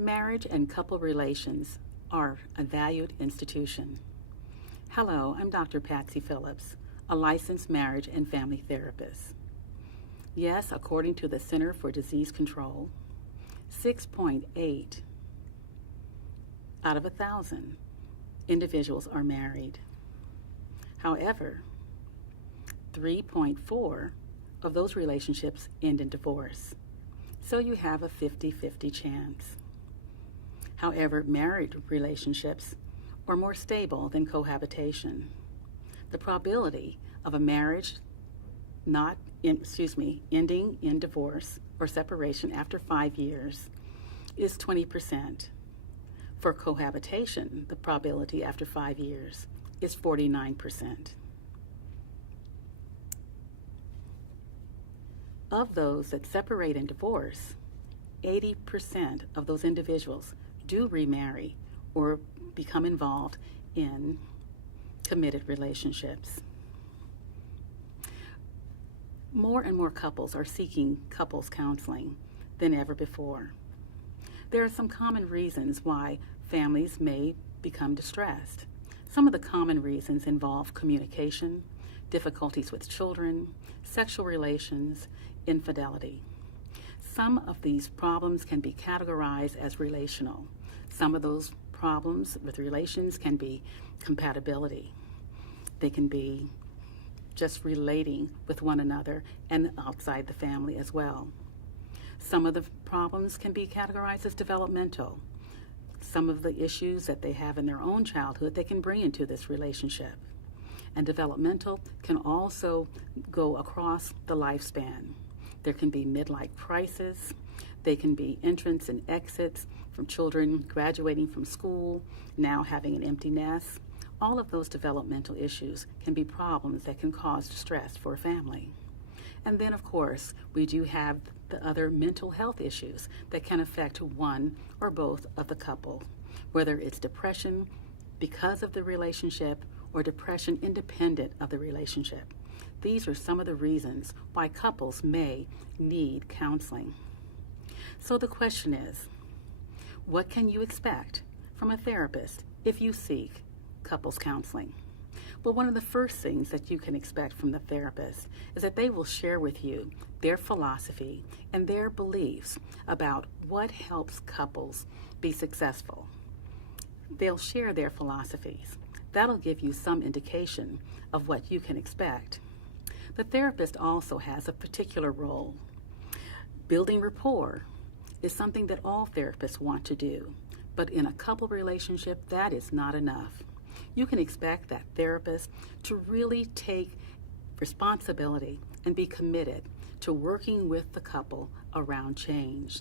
Marriage and couple relations are a valued institution. Hello, I'm Dr. Patsy Phillips, a licensed marriage and family therapist. Yes, according to the Center for Disease Control, 6.8 out of 1,000 individuals are married. However, 3.4 of those relationships end in divorce. So you have a 50-50 chance. However, married relationships are more stable than cohabitation. The probability of a marriage ending in divorce or separation after 5 years is 20%. For cohabitation, the probability after 5 years is 49%. Of those that separate and divorce, 80% of those individuals do remarry or become involved in committed relationships. More and more couples are seeking couples counseling than ever before. There are some common reasons why families may become distressed. Some of the common reasons involve communication, difficulties with children, sexual relations, infidelity. Some of these problems can be categorized as relational. Some of those problems with relations can be compatibility. They can be just relating with one another and outside the family as well. Some of the problems can be categorized as developmental. Some of the issues that they have in their own childhood they can bring into this relationship. And developmental can also go across the lifespan. There can be midlife crisis. They can be entrance and exits from children graduating from school, now having an empty nest. All of those developmental issues can be problems that can cause distress for a family. And then, of course, we do have the other mental health issues that can affect one or both of the couple, whether it's depression because of the relationship or depression independent of the relationship. These are some of the reasons why couples may need counseling. So the question is, what can you expect from a therapist if you seek couples counseling? Well, one of the first things that you can expect from the therapist is that they will share with you their philosophy and their beliefs about what helps couples be successful. They'll share their philosophies. That'll give you some indication of what you can expect. The therapist also has a particular role. Building rapport is something that all therapists want to do, but in a couple relationship, that is not enough. You can expect that therapist to really take responsibility and be committed to working with the couple around change.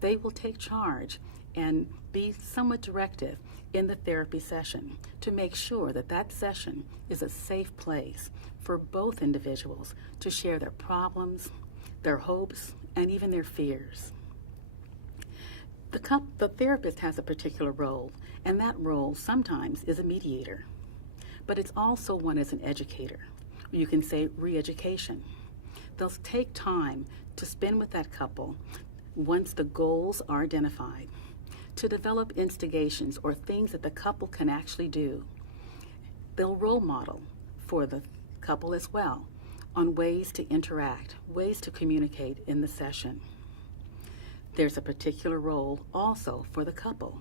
They will take charge and be somewhat directive in the therapy session to make sure that that session is a safe place for both individuals to share their problems, their hopes, and even their fears. The therapist has a particular role, and that role sometimes is a mediator, but it's also one as an educator. You can say re-education. They'll take time to spend with that couple once the goals are identified, to develop instigations or things that the couple can actually do. They'll role model for the couple as well on ways to interact, ways to communicate in the session. There's a particular role also for the couple.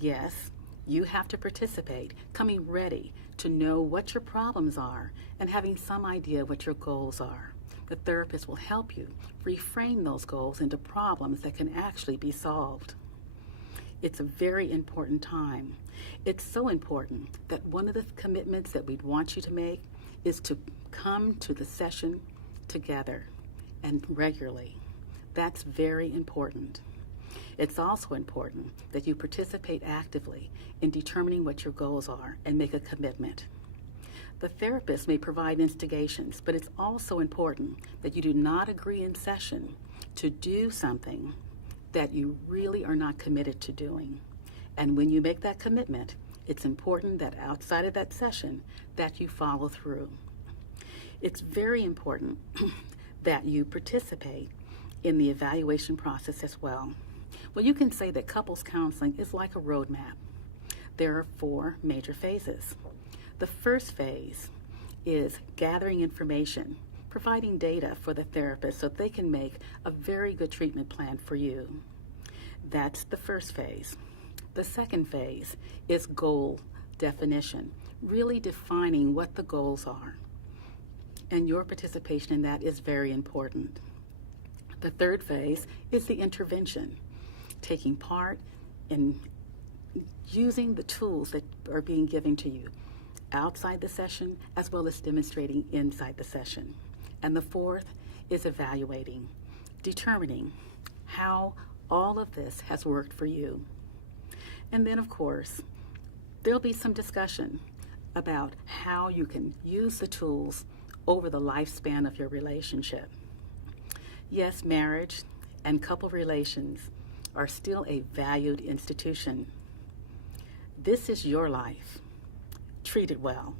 Yes, you have to participate, coming ready to know what your problems are and having some idea what your goals are. The therapist will help you reframe those goals into problems that can actually be solved. It's a very important time. It's so important that one of the commitments that we'd want you to make is to come to the session together and regularly. That's very important. It's also important that you participate actively in determining what your goals are and make a commitment. The therapist may provide instigations, but it's also important that you do not agree in session to do something that you really are not committed to doing. And when you make that commitment, it's important that outside of that session that you follow through. It's very important that you participate in the evaluation process as well. Well, you can say that couples counseling is like a roadmap. There are 4 major phases. The first phase is gathering information, providing data for the therapist so they can make a very good treatment plan for you. That's the first phase. The second phase is goal definition, really defining what the goals are. And your participation in that is very important. The third phase is the intervention, taking part in using the tools that are being given to you outside the session as well as demonstrating inside the session. And the fourth is evaluating, determining how all of this has worked for you. And then, of course, there'll be some discussion about how you can use the tools over the lifespan of your relationship. Yes, marriage and couple relations are still a valued institution. This is your life. Treat it well.